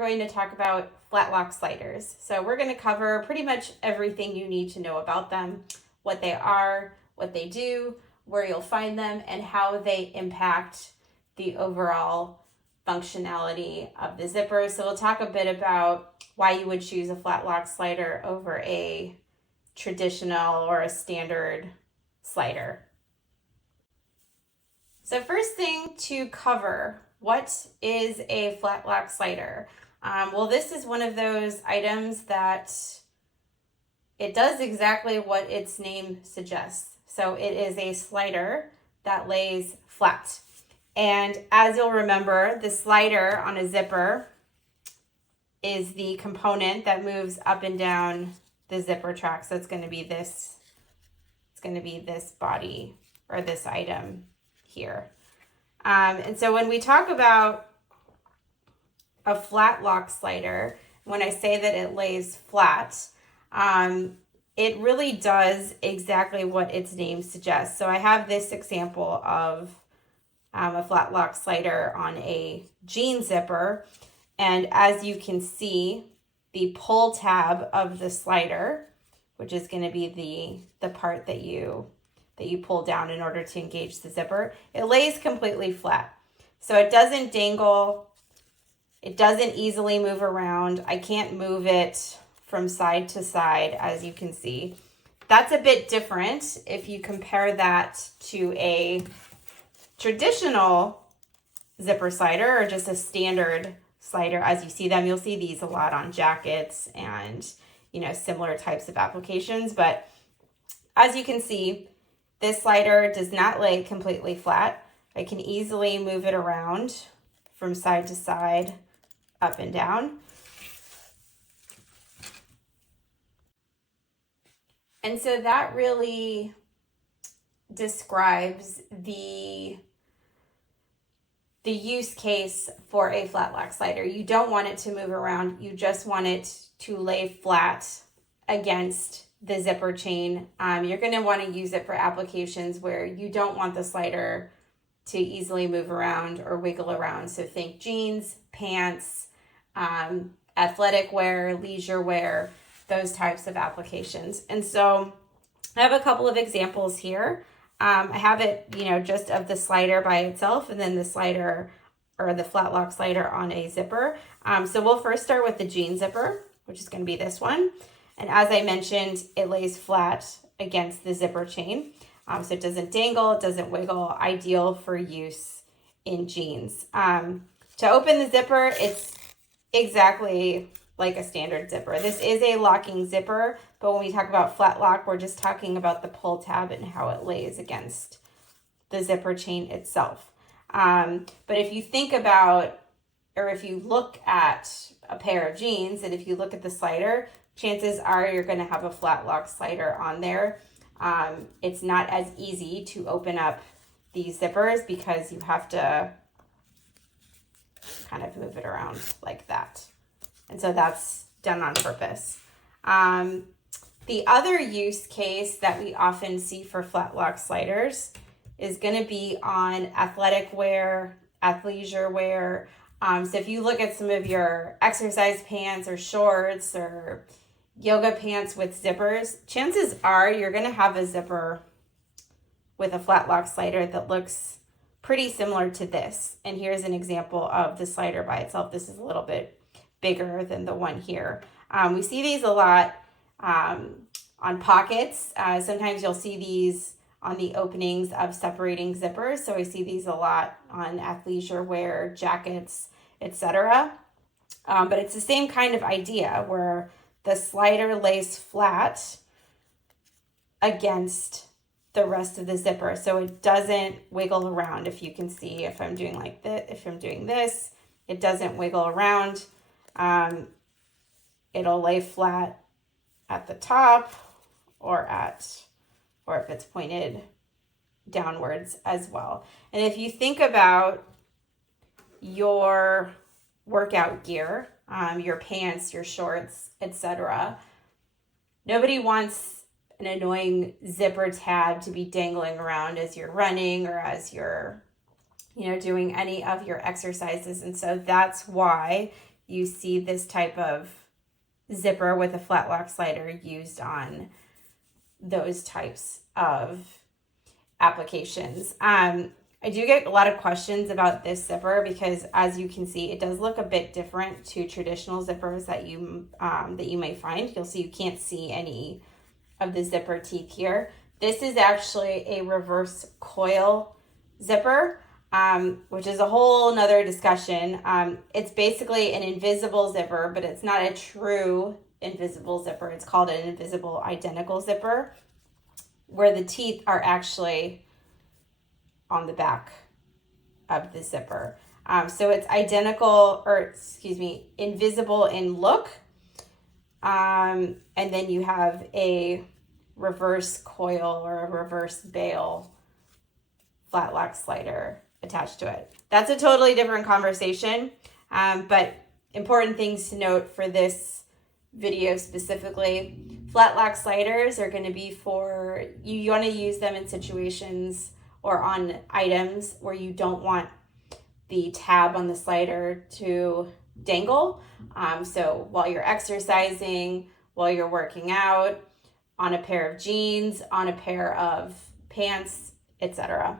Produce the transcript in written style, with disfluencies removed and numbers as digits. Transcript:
going to talk about Flatlock sliders. So we're going to cover pretty much everything you need to know about them, what they are, what they do, where you'll find them, and how they impact the overall functionality of the zipper. So we'll talk a bit about why you would choose a Flatlock slider over a traditional or a standard slider. So first thing to cover, what is a Flatlock slider? Well, this is one of those items that it does exactly what its name suggests. So it is a slider that lays flat. And as you'll remember, the slider on a zipper is the component that moves up and down the zipper track. So it's going to be this, body or this item here. And so when we talk about a Flatlock slider, when I say that it lays flat, it really does exactly what its name suggests. So I have this example of a Flatlock slider on a jean zipper. And as you can see, the pull tab of the slider, which is going to be the part that you pull down in order to engage the zipper, it lays completely flat. So it doesn't dangle. It doesn't easily move around. I can't move it from side to side, as you can see. That's a bit different if you compare that to a traditional zipper slider or just a standard slider. As you see them, you'll see these a lot on jackets and, similar types of applications. But as you can see, this slider does not lay completely flat. I can easily move it around from side to side, up and down. And so that really describes the use case for a Flatlock slider. You don't want it to move around. You just want it to lay flat against the zipper chain. You're going to want to use it for applications where you don't want the slider to easily move around or wiggle around. So think jeans, pants, athletic wear, leisure wear, those types of applications. And so I have a couple of examples here. I have it, just of the slider by itself and then the slider or the Flatlock slider on a zipper. So we'll first start with the jean zipper, which is going to be this one. And as I mentioned, it lays flat against the zipper chain. So it doesn't dangle, it doesn't wiggle, ideal for use in jeans. To open the zipper, it's exactly like a standard zipper. This is a locking zipper, but when we talk about Flatlock, we're just talking about the pull tab and how it lays against the zipper chain itself. But if you think about, or if you look at a pair of jeans, and if you look at the slider, chances are you're going to have a Flatlock slider on there. It's not as easy to open up these zippers because you have to kind of move it around like that. And so that's done on purpose. The other use case that we often see for Flatlock sliders is going to be on athletic wear, athleisure wear. So if you look at some of your exercise pants or shorts or yoga pants with zippers, chances are you're going to have a zipper with a Flatlock slider that looks pretty similar to this. And here's an example of the slider by itself. This is a little bit bigger than the one here. We see these a lot on pockets. Sometimes you'll see these on the openings of separating zippers. So I see these a lot on athleisure wear, jackets, etc. But it's the same kind of idea where the slider lays flat against the rest of the zipper. So it doesn't wiggle around. If you can see, if I'm doing like this, if I'm doing this, it doesn't wiggle around. It'll lay flat at the top or if it's pointed downwards as well. And if you think about your workout gear, your pants, your shorts, etc., nobody wants an annoying zipper tab to be dangling around as you're running or as you're, doing any of your exercises. And so that's why you see this type of zipper with a Flatlock slider used on those types of applications. I do get a lot of questions about this zipper because, as you can see, it does look a bit different to traditional zippers that you may find. You'll see you can't see any of the zipper teeth here. This is actually a reverse coil zipper, which is a whole nother discussion. It's basically an invisible zipper, but it's not a true invisible zipper. It's called an invisible identical zipper, where the teeth are actually on the back of the zipper. So it's invisible in look. And then you have a reverse coil or a reverse bail Flatlock slider attached to it. That's a totally different conversation. But important things to note for this video specifically, Flatlock sliders are going to be for, you want to use them in situations or on items where you don't want the tab on the slider to dangle. So while you're exercising, while you're working out, on a pair of jeans, on a pair of pants, etc.